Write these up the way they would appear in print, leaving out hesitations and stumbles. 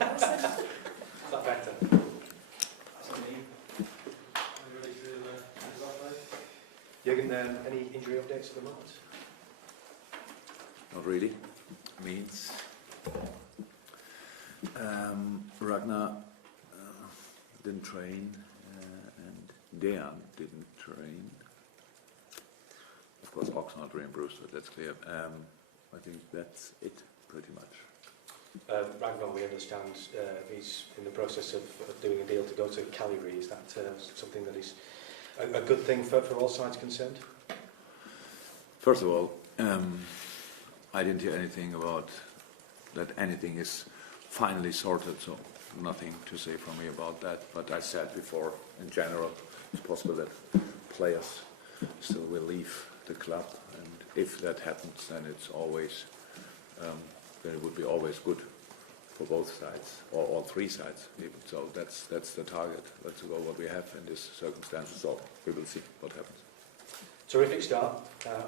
Is that better? Jürgen, any injury updates at the moment? Not really. Means Ragnar didn't train and Dejan didn't train. Of course, Oxnard re-improves, but that's clear. I think that's it, pretty much. Ragnar, we understand he's in the process of doing a deal to go to Cagliari. Is that something that is a good thing for all sides concerned? First of all, I didn't hear anything about that anything is finally sorted, so nothing to say from me about that. But I said before, in general, it's possible that players still will leave the club, and if that happens, then it's always then it would be always good for both sides, or all three sides even. So that's the target. Let's go what we have in this circumstances. So we will see what happens. Terrific start,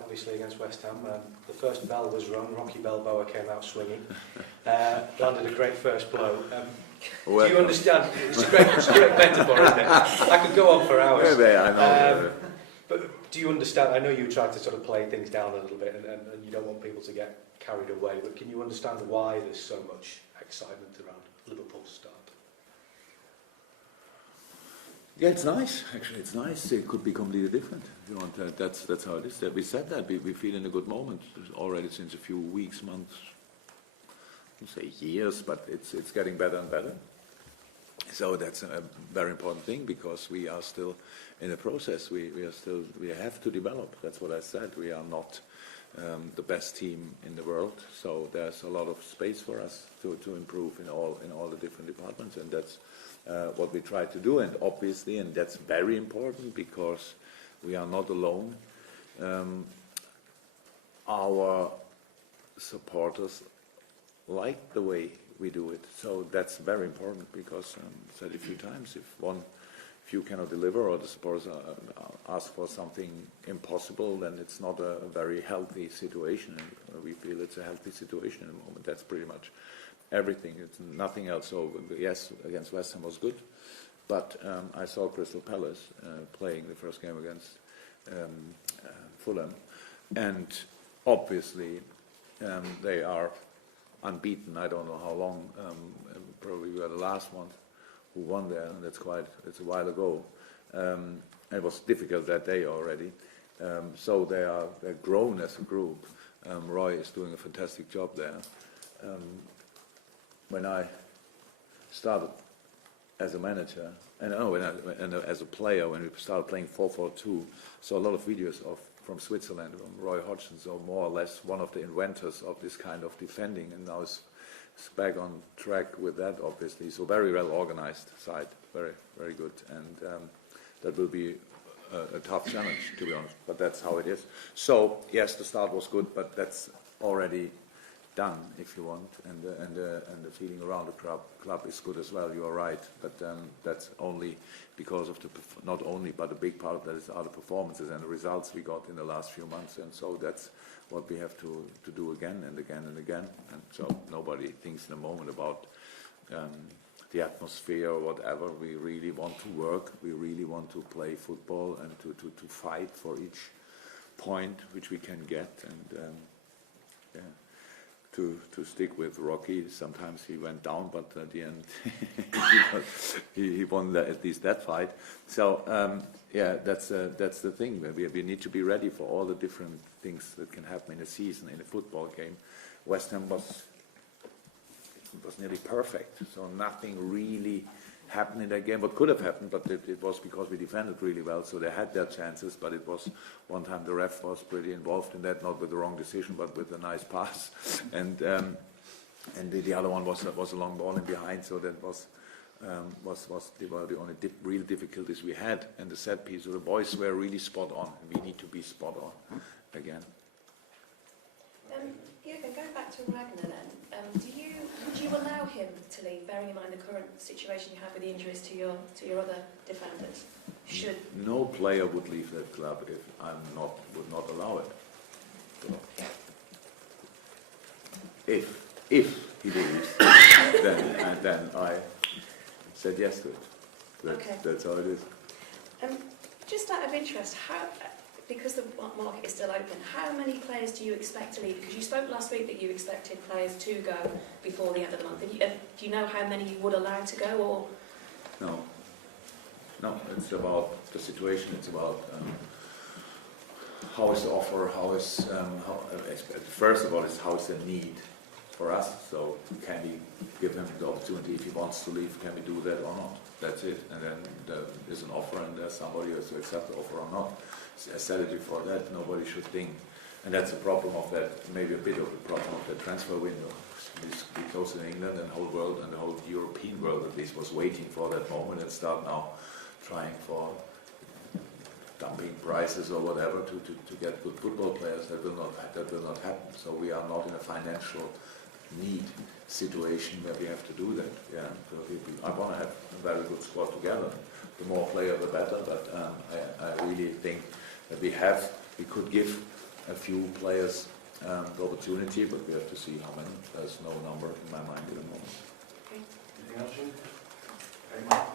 obviously against West Ham. The first bell was rung. Rocky Balboa came out swinging, landed a great first blow. Do you understand? It's a great metaphor, isn't it? I could go on for hours. Yeah, I know. But do you understand? I know you tried to sort of play things down a little bit, and you don't want people to get carried away. But can you understand why there's so much excitement around Liverpool's start? Yeah, it's nice. Actually, it's nice. It could be completely different. You know, that's how it is. We said that we feel in a good moment already since a few weeks, months, I wouldn't say years, but it's getting better and better. So that's a very important thing because we are still in a process. We have to develop. That's what I said. We are not the best team in the world. So there's a lot of space for us to improve in all the different departments, and that's what we try to do. And obviously, and that's very important because we are not alone. Our supporters like the way we do it. So that's very important because I said a few times, if you cannot deliver or the supporters ask for something impossible, then it's not a very healthy situation. And we feel it's a healthy situation at the moment. That's pretty much everything. It's nothing else. So yes, against West Ham was good, but I saw Crystal Palace playing the first game against Fulham, and obviously they are unbeaten. I don't know how long. Probably we were the last one who won there, and it's a while ago. It was difficult that day already. So they're grown as a group. Roy is doing a fantastic job there. When I started as a manager, and as a player, when we started playing 4-4-2, saw a lot of videos from Switzerland, from Roy Hodgson, so more or less one of the inventors of this kind of defending, and now is back on track with that, obviously. So very well organized side, very, very good, and that will be a tough challenge, to be honest, but that's how it is. So yes, the start was good, but that's already done, if you want, and the feeling around the club is good as well. You are right, but that's only because of not only, but a big part of that are the performances and the results we got in the last few months, and so that's what we have to do again and again and again. And so nobody thinks in a moment about the atmosphere or whatever. We really want to work. We really want to play football and to fight for each point which we can get, and to stick with Rocky. Sometimes he went down, but at the end he won at least that fight. So that's the thing. We need to be ready for all the different things that can happen in a season, in a football game. West Ham was nearly perfect, so nothing really happened in that game. What could have happened, but it was because we defended really well, so they had their chances, but it was one time the ref was pretty involved in that, not with the wrong decision, but with a nice pass. And the other one was a long ball in behind, so that was the only real difficulties we had. And the set piece, so the boys were really spot on, and we need to be spot on again. Jürgen, going back to Ragnar then, would you allow him to leave, bearing in mind the current situation you have with the injuries to your other defenders? No player would leave that club if would not allow it. So, if he believes, then I said yes to it. That's how it is. Just out of interest, because the market is still open, how many players do you expect to leave? Because you spoke last week that you expected players to go before the end of the month. Do you know how many you would allow to go, or? No, it's about the situation. It's about how is the offer, first of all, it's how is the need for us. So can we give him the opportunity if he wants to leave, can we do that or not? That's it. And then there's an offer and there's somebody who has to accept the offer or not. I said it before that, nobody should think. And that's the problem of that, maybe a bit of the problem of the transfer window. We close in England and the whole world and the whole European world at least was waiting for that moment and start now trying for dumping prices or whatever to get good football players. That will not happen. So we are not in a financial need situation where we have to do that. Yeah, so I want to have a very good squad together. The more players, the better. But I really think that we could give a few players the opportunity, but we have to see how many. There's no number in my mind at the moment. Anything else?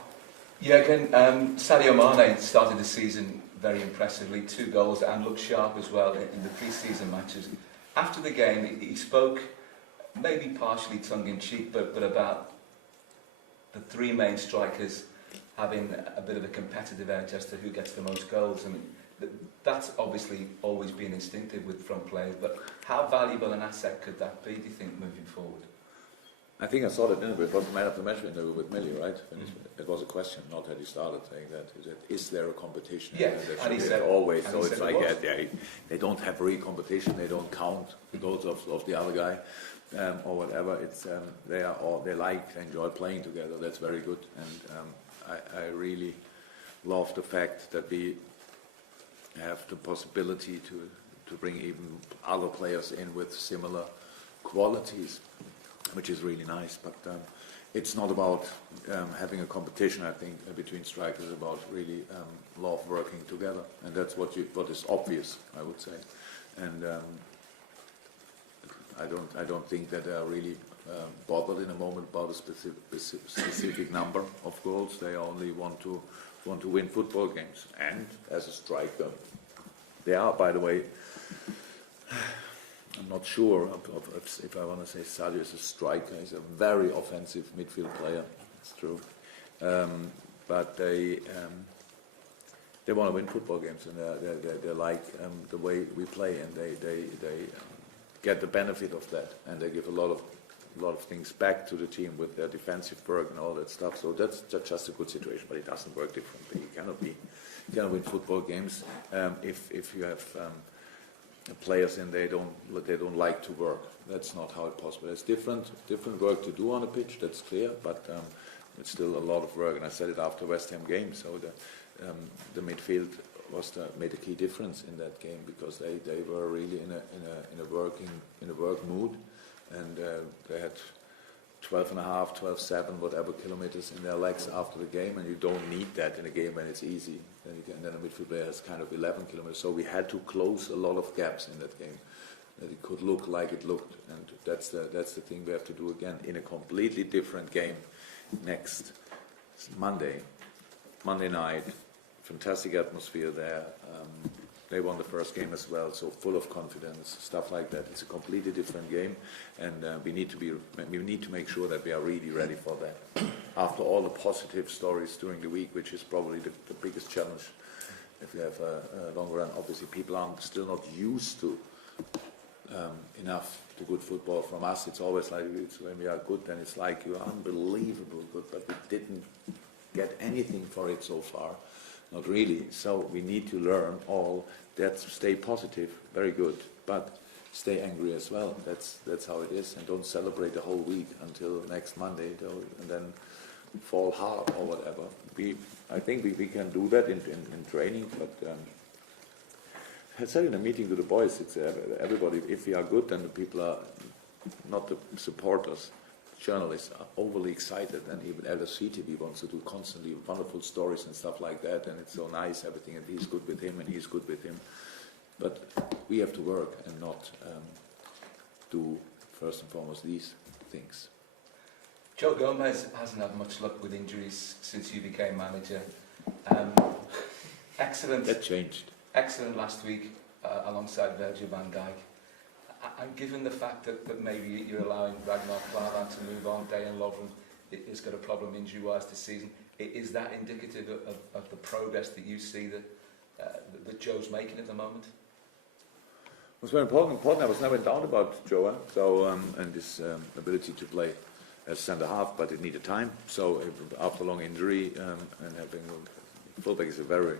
Yeah, again, Sadio Mane started the season very impressively, 2 goals, and looked sharp as well in the pre-season matches. After the game, he spoke, maybe partially tongue-in-cheek, but about the 3 main strikers having a bit of a competitive edge as to who gets the most goals. I mean, that's obviously always been instinctive with front players, but how valuable an asset could that be, do you think, moving forward? I think I saw that interview. It was the man of the match interview with Millie, right? It was a question, not that he started saying that. Is there a competition? Yeah, and he said always. So it's like they don't have real competition. They don't count the goals of the other guy or whatever. It's they enjoy playing together. That's very good. And I really love the fact that we have the possibility to bring even other players in with similar qualities, which is really nice. But it's not about having a competition, I think, between strikers. It's about really love working together, and that's what is obvious, I would say. And I don't think that they are really bothered in a moment about a specific number of goals. They only want to win football games. And as a striker, they are, by the way. I'm not sure if I want to say Sadio is a striker. He's a very offensive midfield player. It's true, but they want to win football games, and they like the way we play, and they get the benefit of that, and they give a lot of things back to the team with their defensive work and all that stuff. So that's just a good situation, but it doesn't work differently. You cannot win football games if you have players and they don't like to work. That's not how it's possible. There's different work to do on the pitch. That's clear, but it's still a lot of work. And I said it after West Ham game. So the midfield made a key difference in that game, because they were really in a work mood, and they had 12.5, 12.7, whatever kilometers in their legs after the game, and you don't need that in a game when it's easy. Then a midfield player has kind of 11 kilometers. So we had to close a lot of gaps in that game, that it could look like it looked, and that's the thing we have to do again in a completely different game next Monday night. Fantastic atmosphere there. They won the first game as well, so full of confidence, stuff like that. It's a completely different game, and we need to make sure that we are really ready for that. After all the positive stories during the week, which is probably the biggest challenge, if you have a long run. Obviously, people are still not used to enough to good football from us. It's always like when we are good, then it's like you're unbelievable good, but we didn't get anything for it so far. Not really. So we need to learn all that. Stay positive, very good, but stay angry as well. That's how it is, and don't celebrate the whole week until next Monday, and then fall hard or whatever. I think we can do that in training, but I said in a meeting to the boys, it's everybody. If we are good, then the people are not the supporters. Journalists are overly excited, and even LSC TV wants to do constantly wonderful stories and stuff like that, and it's so nice, everything, and he's good with him and he's good with him. But we have to work and not do first and foremost these things. things. Joe Gomez hasn't had much luck with injuries since you became manager. Excellent. That changed. Excellent last week alongside Virgil van Dijk. And given the fact that maybe you're allowing Ragnar Klavan to move on, Dejan Lovren has got a problem injury-wise this season, is that indicative of the progress that you see that Joe's making at the moment? It was very important. I was never in doubt about Joe. So and his ability to play as centre half, but it needed time. So after a long injury and having fullback is a very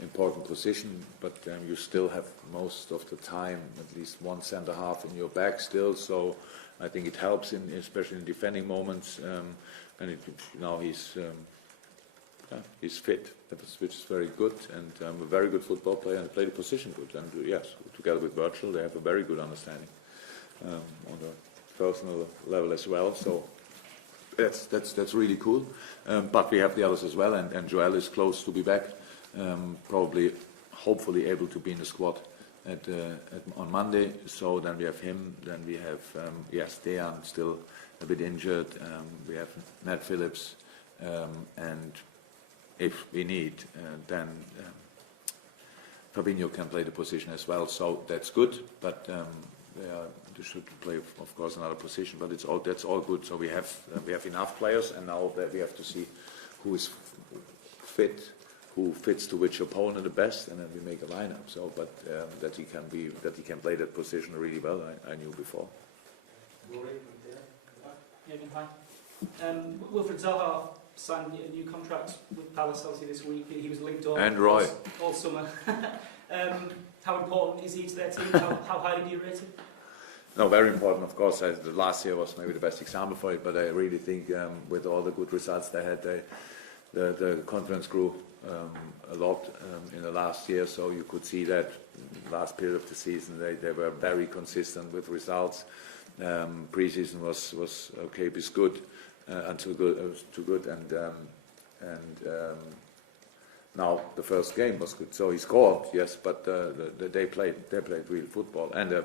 important position, but you still have most of the time at least one centre half in your back still. So I think it helps especially in defending moments. And now he's fit, which is very good, and a very good football player and played the position good. And yes, together with Virgil, they have a very good understanding on the personal level as well. So that's really cool. But we have the others as well, and Joel is close to be back. Probably, hopefully able to be in the squad on Monday. So then we have him. Then we have Dejan still a bit injured. We have Matt Phillips, and if we need, then Fabinho can play the position as well. So that's good. But they should play, of course, another position. But that's all good. So we have enough players, and now that we have to see who is fit, who fits to which opponent the best, and then we make a lineup. So, but that he can play that position really well, I knew before. Jürgen, hi. Wilfried Zaha signed a new contract with Palace obviously this week. He was linked all summer. How important is he to their team? How highly do you rate him? No, very important, of course. The last year was maybe the best example for it, but I really think with all the good results they had, the confidence grew a lot in the last year. So you could see that last period of the season they were very consistent with results. Pre-season was okay, it's good until too good, and now the first game was good. So he scored, yes, but they played real football, and I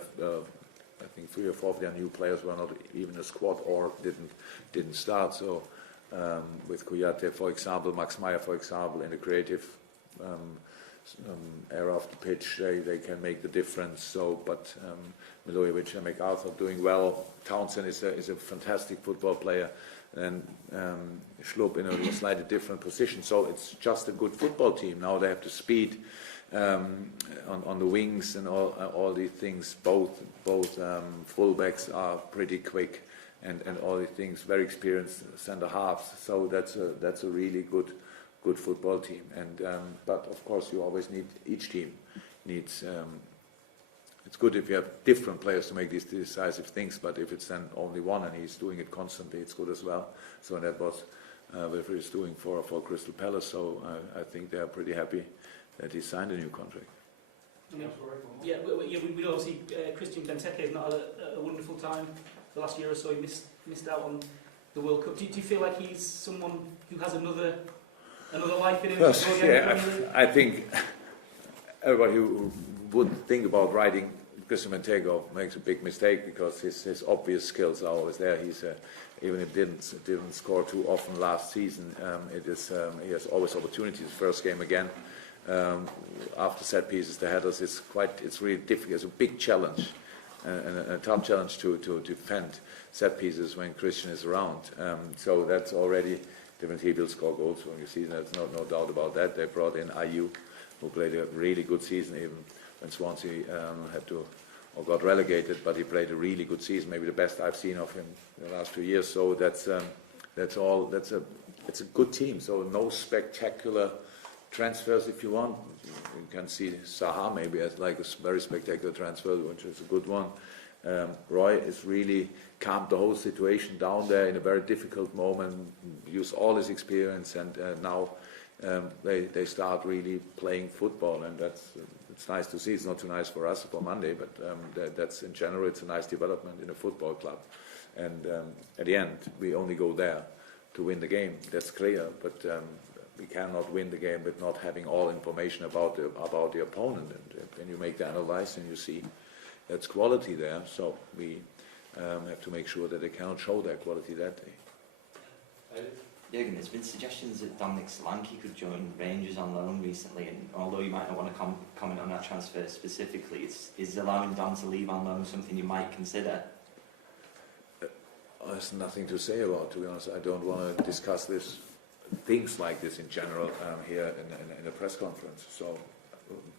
think 3 or 4 of their new players were not even a squad or didn't start. So with Kouyaté, for example, Max Meyer, for example, in the creative area of the pitch, they can make the difference. So, but Milojevic and MacArthur doing well. Townsend is a fantastic football player, and Schlupp in a slightly different position. So it's just a good football team. Now they have the speed on the wings and all these things. Both fullbacks are pretty quick, and all these things. Very experienced centre halves. So that's a really good football team. And but of course you always need, each team needs. It's good if you have different players to make these decisive things, but if it's then only one and he's doing it constantly, it's good as well. So that was Wilfried is doing for Crystal Palace. So I think they are pretty happy that he signed a new contract. Yeah, we know obviously Christian Benteke has not had a wonderful time the last year or so. He missed out on the World Cup. Do you feel like he's someone who has another life in him? Yes, yeah, I think everybody who would think about writing Christian Benteke makes a big mistake, because his obvious skills are always there. He's even if he didn't score too often last season, he has always opportunities. First game again, after set pieces, the headers, it's really difficult. It's a big challenge and a tough challenge to defend set pieces when Christian is around. So that's already different. He will score goals when you see. There's no doubt about that. They brought in Ayew, who played a really good season, even when Swansea got relegated, but he played a really good season, maybe the best I've seen of him in the last few years. So it's a good team. So no spectacular transfers, if you want. You can see Zaha maybe as like a very spectacular transfer, which is a good one. Roy has really calmed the whole situation down there in a very difficult moment, used all his experience, and now they start really playing football, and it's nice to see. It's not too nice for us for Monday, but that's in general, it's a nice development in a football club. And at the end, we only go there to win the game. That's clear, but we cannot win the game with not having all information about the opponent. And you make the analysis and you see that's quality there. So we have to make sure that they cannot show their quality that day. Jürgen, there's been suggestions that Dominic Solanke could join Rangers on loan recently, and although you might not want to comment on that transfer specifically, is allowing Dom to leave on loan something you might consider? There's nothing to say about, to be honest. I don't want to discuss things like this in general here in the press conference. So,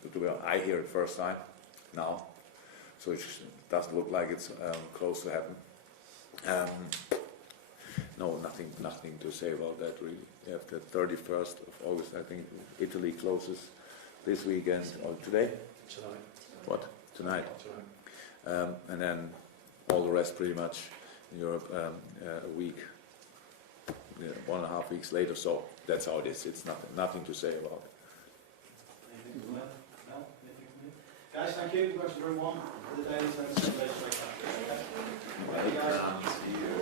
to be honest, I hear it first time now, so it doesn't look like it's close to happen. No, nothing to say about that really. After 31st of August, I think Italy closes this weekend or today. Tonight. What? Tonight. And then all the rest pretty much in Europe a week, 1.5 weeks later. So that's how it is. It's nothing to say about it. Guys, thank you. We're going to room 1 for the day. Thank you.